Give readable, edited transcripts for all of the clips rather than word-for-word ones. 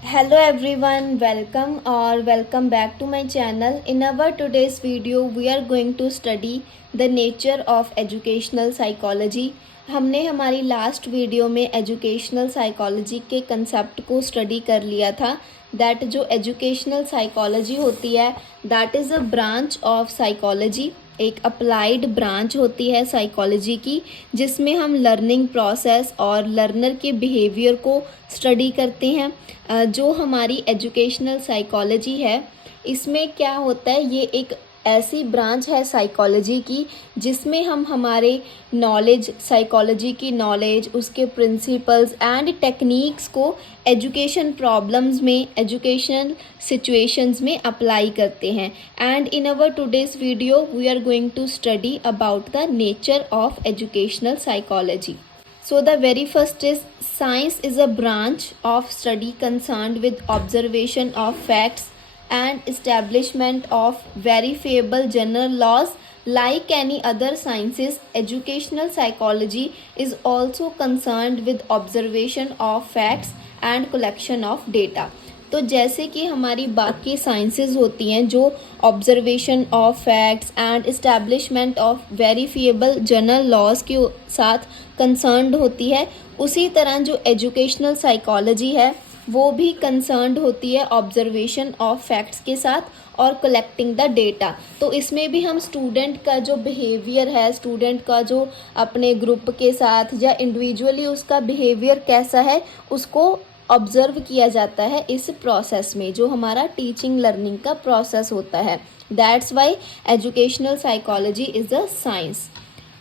Hello everyone, welcome back to my channel. In our today's video, we are going to study the nature of educational psychology. हमने हमारी last video में educational psychology के concept को study कर लिया था. That जो educational psychology होती है that is a branch of psychology, एक अप्लाइड ब्रांच होती है साइकोलॉजी की, जिसमें हम लर्निंग प्रोसेस और लर्नर के बिहेवियर को स्टडी करते हैं. जो हमारी एजुकेशनल साइकोलॉजी है इसमें क्या होता है, ये एक ऐसी ब्रांच है साइकोलॉजी की जिसमें हम हमारे नॉलेज, साइकोलॉजी की नॉलेज, उसके प्रिंसिपल्स एंड टेक्निक्स को एजुकेशन प्रॉब्लम्स में, एजुकेशनल सिचुएशंस में अप्लाई करते हैं. And in our today's video we are going to study about the nature of educational psychology. So the very first is science is a branch of study concerned with observation of facts and establishment of verifiable general laws. Like any other sciences, educational psychology is also concerned with observation of facts and collection of data. तो जैसे कि हमारी बाकी sciences होती हैं जो observation of facts and establishment of verifiable general laws के साथ कंसर्न्ड होती है, उसी तरह जो एजुकेशनल साइकोलॉजी है वो भी कंसर्न्ड होती है ऑब्जर्वेशन ऑफ फैक्ट्स के साथ और कलेक्टिंग द डेटा. तो इसमें भी हम स्टूडेंट का जो बिहेवियर है, स्टूडेंट का जो अपने ग्रुप के साथ या इंडिविजुअली उसका बिहेवियर कैसा है, उसको ऑब्जर्व किया जाता है इस प्रोसेस में, जो हमारा टीचिंग लर्निंग का प्रोसेस होता है. That's why educational psychology is a science.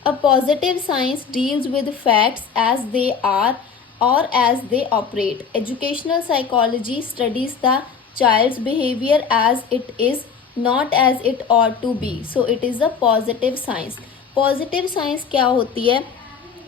A positive science deals with facts as they are or as they operate. Educational psychology studies the child's behavior as it is, not as it ought to be. So it is a positive science. Positive science क्या होती है,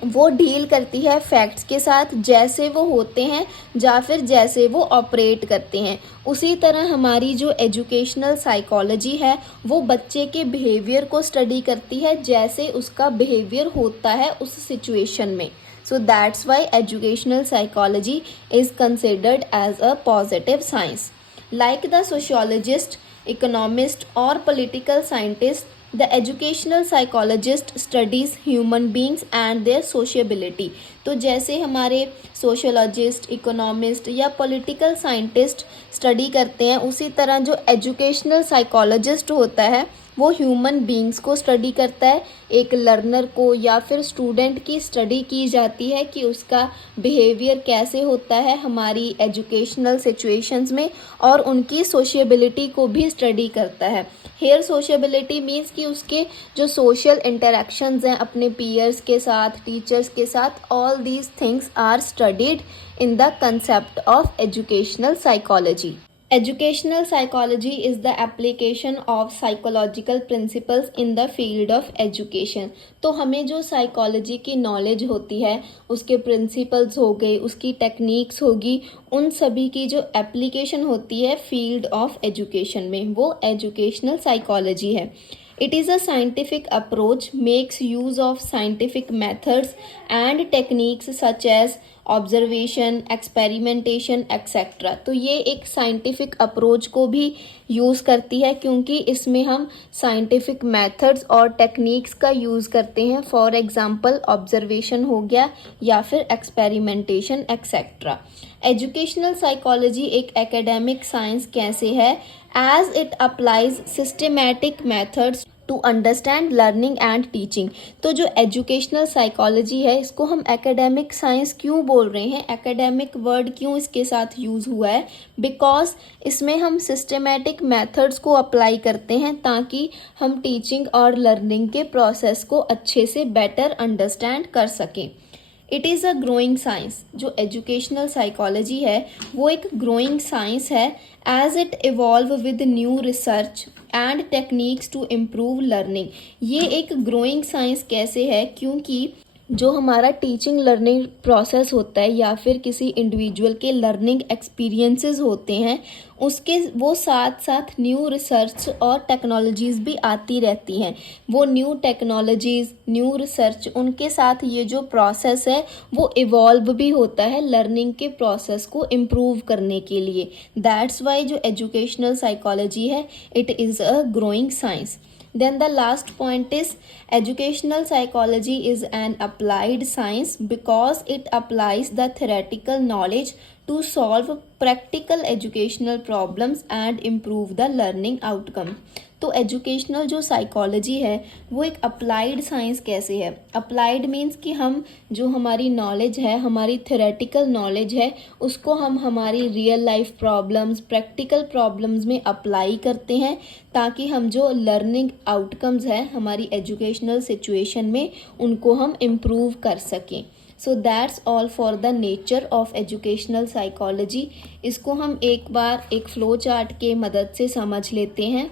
वो deal करती है facts के साथ जैसे वो होते हैं या फिर जैसे वो ऑपरेट करते हैं. उसी तरह हमारी जो एजुकेशनल साइकोलॉजी है वो बच्चे के बिहेवियर को स्टडी करती है जैसे उसका बिहेवियर होता है उस सिचुएशन में. So that's why educational psychology is considered as a positive science. Like the sociologist, economist or political scientist, the educational psychologist studies human beings and their sociability. तो जैसे हमारे सोशोलॉजिस्ट, इकोनॉमिस्ट या political scientist study करते हैं, उसी तरह जो educational psychologist होता है वो ह्यूमन बींग्स को स्टडी करता है. एक लर्नर को या फिर स्टूडेंट की स्टडी की जाती है कि उसका बिहेवियर कैसे होता है हमारी एजुकेशनल सिचुएशंस में, और उनकी सोशियबिलिटी को भी स्टडी करता है. हेयर सोशियबिलिटी मीन्स कि उसके जो सोशल इंटरेक्शंस हैं अपने पीयर्स के साथ, टीचर्स के साथ, all these things are studied in the concept of educational psychology. Educational psychology is the application of psychological principles in the field of education. तो हमें जो साइकोलॉजी की नॉलेज होती है, उसके प्रिंसिपल्स हो गए, उसकी टेक्निक्स होगी, उन सभी की जो एप्लीकेशन होती है फील्ड ऑफ एजुकेशन में, वो एजुकेशनल साइकोलॉजी है. It is a scientific approach, makes use of scientific methods and techniques such as observation, experimentation etcetera. तो ये एक साइंटिफिक अप्रोच को भी यूज़ करती है क्योंकि इसमें हम साइंटिफिक मेथड्स और टेक्निक्स का यूज़ करते हैं. फॉर एग्जांपल ऑब्जर्वेशन हो गया या फिर एक्सपेरिमेंटेशन एक्सेट्रा. एजुकेशनल साइकोलॉजी एक एकेडमिक साइंस कैसे है, as it applies systematic methods to understand learning and teaching. तो जो एजुकेशनल साइकोलॉजी है इसको हम एकेडमिक साइंस क्यों बोल रहे हैं, एकेडमिक वर्ड क्यों इसके साथ यूज़ हुआ है, बिकॉज इसमें हम सिस्टमैटिक मेथड्स को अप्लाई करते हैं ताकि हम टीचिंग और लर्निंग के प्रोसेस को अच्छे से बेटर अंडरस्टैंड कर सकें. It is a growing science. जो एजुकेशनल साइकोलॉजी है वो एक ग्रोइंग साइंस है as it evolve with new research and techniques to improve learning. ये एक ग्रोइंग साइंस कैसे है, क्योंकि जो हमारा टीचिंग लर्निंग प्रोसेस होता है या फिर किसी इंडिविजुअल के लर्निंग एक्सपीरियंसेस होते हैं, उसके वो साथ साथ न्यू रिसर्च और टेक्नोलॉजीज़ भी आती रहती हैं। वो न्यू टेक्नोलॉजीज़, न्यू रिसर्च, उनके साथ ये जो प्रोसेस है वो इवॉल्व भी होता है लर्निंग के प्रोसेस को इम्प्रूव करने के लिए। दैट्स वाई जो एजुकेशनल साइकोलॉजी है, it is a growing science. Then the last point is educational psychology is an applied science because it applies the theoretical knowledge to solve practical educational problems and improve the learning outcome. तो educational जो psychology है वो एक applied science कैसे है? Applied means कि हम जो हमारी नॉलेज है, हमारी थ्योरेटिकल नॉलेज है, उसको हम हमारी real life problems, practical problems में अप्लाई करते हैं ताकि हम जो लर्निंग आउटकम्स हैं हमारी एजुकेशनल सिचुएशन में, उनको हम इम्प्रूव कर सकें. So that's all for the nature of educational psychology. इसको हम एक बार एक फ्लो चार्ट के मदद से समझ लेते हैं.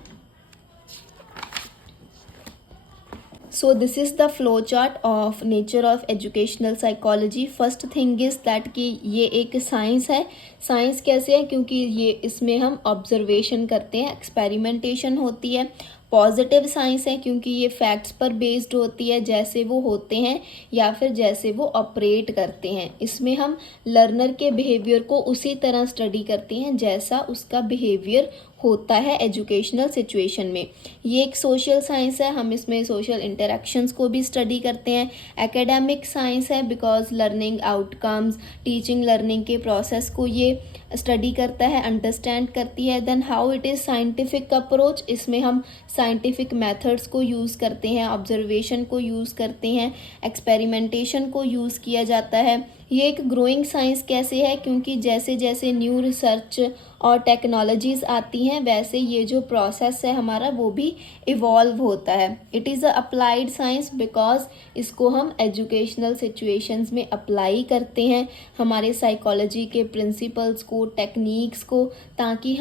So this is the flow chart of nature of educational psychology. First thing is that कि ये एक साइंस है. साइंस कैसे है? क्योंकि ये इसमें हम ऑब्जर्वेशन करते हैं, एक्सपेरिमेंटेशन होती है. पॉजिटिव साइंस है क्योंकि ये फैक्ट्स पर बेस्ड होती है, जैसे वो होते हैं या फिर जैसे वो ऑपरेट करते हैं. इसमें हम लर्नर के बिहेवियर को उसी तरह स्टडी करते हैं जैसा उसका बिहेवियर होता है एजुकेशनल सिचुएशन में. ये एक सोशल साइंस है, हम इसमें सोशल इंटरेक्शंस को भी स्टडी करते हैं. एकेडमिक साइंस है because learning outcomes, teaching learning के प्रोसेस को ये स्टडी करता है, अंडरस्टैंड करती है. Then how it is scientific approach, इसमें हम साइंटिफिक मेथड्स को यूज़ करते हैं, ऑब्जर्वेशन को यूज़ करते हैं, एक्सपेरिमेंटेशन को यूज़ किया जाता है. ये एक ग्रोइंग साइंस कैसे है? क्योंकि जैसे जैसे न्यू रिसर्च और टेक्नोलॉजीज़ आती हैं वैसे ये जो प्रोसेस है हमारा वो भी इवॉल्व होता है. It is a applied science because इसको हम एजुकेशनल सिचुएशंस में अप्लाई करते हैं, हमारे साइकोलॉजी के प्रिंसिपल्स को, टेक्निक्स को, ताकि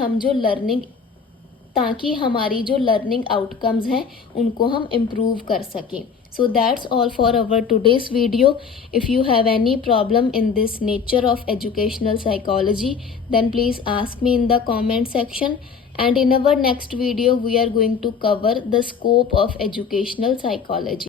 हमारी जो लर्निंग आउटकम्स हैं उनको हम इम्प्रूव कर सकें. So that's all for our today's video. If you have any problem in this nature of educational psychology, then please ask me in the comment section. And in our next video, we are going to cover the scope of educational psychology.